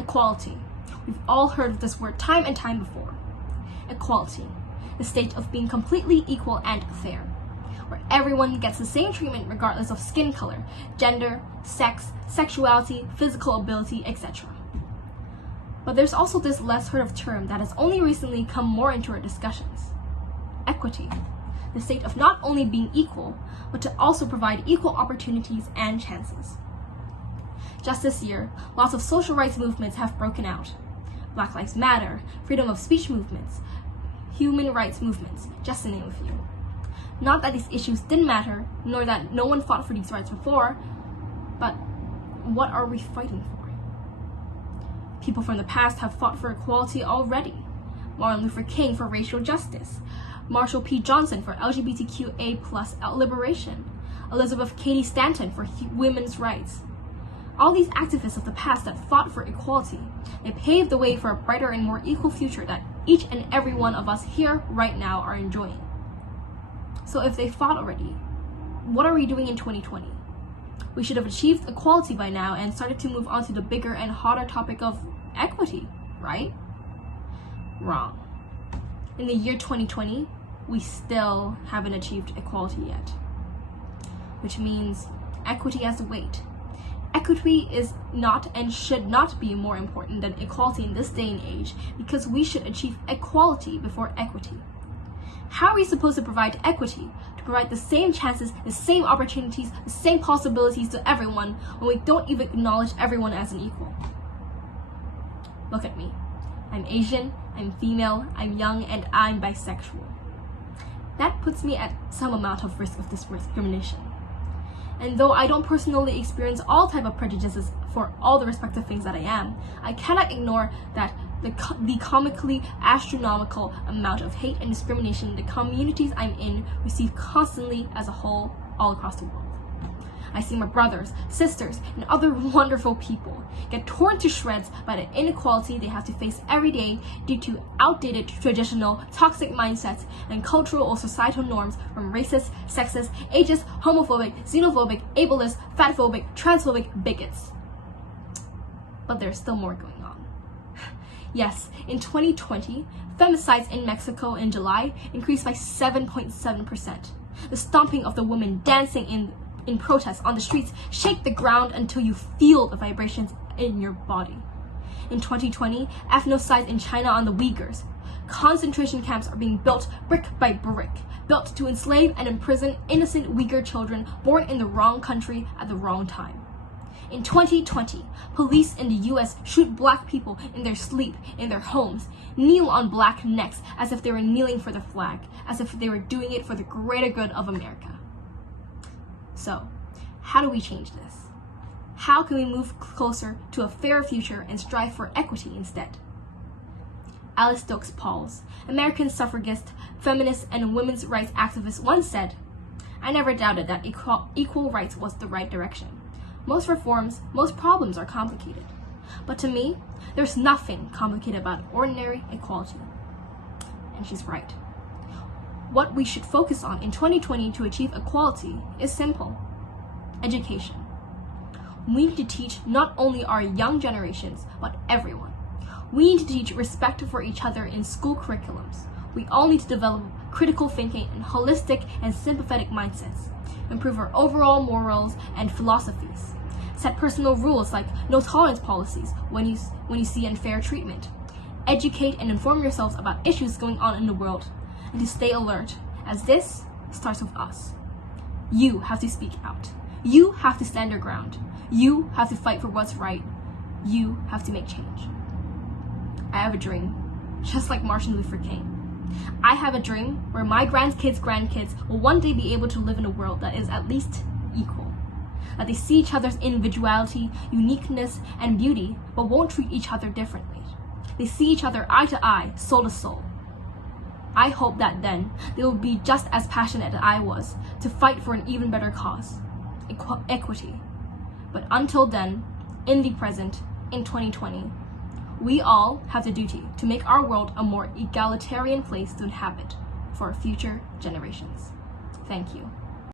Equality. We've all heard of this word time and time before. Equality, the state of being completely equal and fair, where everyone gets the same treatment regardless of skin color, gender, sex, sexuality, physical ability, etc. But there's also this less heard of term that has only recently come more into our discussions. Equity, the state of not only being equal, but to also provide equal opportunities and chances. Just this year, lots of social rights movements have broken out. Black Lives Matter, freedom of speech movements, human rights movements, just to name a few. Not that these issues didn't matter, nor that no one fought for these rights before, but what are we fighting for? People from the past have fought for equality already. Martin Luther King for racial justice, Marshall P. Johnson for LGBTQA+ liberation, Elizabeth Cady Stanton for women's rights. All these activists of the past that fought for equality, they paved the way for a brighter and more equal future that each and every one of us here right now are enjoying. So if they fought already, what are we doing in 2020? We should have achieved equality by now and started to move on to the bigger and hotter topic of equity, right? Wrong. In the year 2020, we still haven't achieved equality yet, which means equity has to wait. Equity is not and should not be more important than equality in this day and age because we should achieve equality before equity. How are we supposed to provide equity, to provide the same chances, the same opportunities, the same possibilities to everyone when we don't even acknowledge everyone as an equal? Look at me. I'm Asian, I'm female, I'm young, and I'm bisexual. That puts me at some amount of risk of discrimination. And though I don't personally experience all type of prejudices for all the respective things that I am, I cannot ignore that the comically astronomical amount of hate and discrimination the communities I'm in receive constantly as a whole all across the world. I see my brothers, sisters, and other wonderful people get torn to shreds by the inequality they have to face every day due to outdated, traditional, toxic mindsets and cultural or societal norms from racist, sexist, ageist, homophobic, xenophobic, ableist, fatphobic, transphobic bigots. But there's still more going on. Yes, in 2020, femicides in Mexico in July increased by 7.7%. The stomping of the women dancing in protest on the streets shake the ground until you feel the vibrations in your body. In 2020, ethnocides in China on the Uyghurs. Concentration camps are being built brick by brick, built to enslave and imprison innocent Uyghur children born in the wrong country at the wrong time. In 2020, police in the US shoot black people in their sleep, in their homes, kneel on black necks as if they were kneeling for the flag, as if they were doing it for the greater good of America. So, how do we change this? How can we move closer to a fairer future and strive for equity instead? Alice Stokes Pauls, American suffragist, feminist, and women's rights activist, once said, "I never doubted that equal rights was the right direction. Most reforms, most problems are complicated. But to me, there's nothing complicated about ordinary equality." And she's right. What we should focus on in 2020 to achieve equality is simple: education. We need to teach not only our young generations, but everyone. We need to teach respect for each other in school curriculums. We all need to develop critical thinking and holistic and sympathetic mindsets, improve our overall morals and philosophies, set personal rules like no tolerance policies when you see unfair treatment, educate and inform yourselves about issues going on in the world, and to stay alert, as this starts with us. You have to speak out. You have to stand your ground. You have to fight for what's right. You have to make change. I have a dream, just like Martin Luther King. I have a dream where my grandkids' will one day be able to live in a world that is at least equal. That they see each other's individuality, uniqueness, and beauty, but won't treat each other differently. They see each other eye to eye, soul to soul. I hope that then they will be just as passionate as I was to fight for an even better cause, equity. But until then, in the present, in 2020, we all have the duty to make our world a more egalitarian place to inhabit for future generations. Thank you.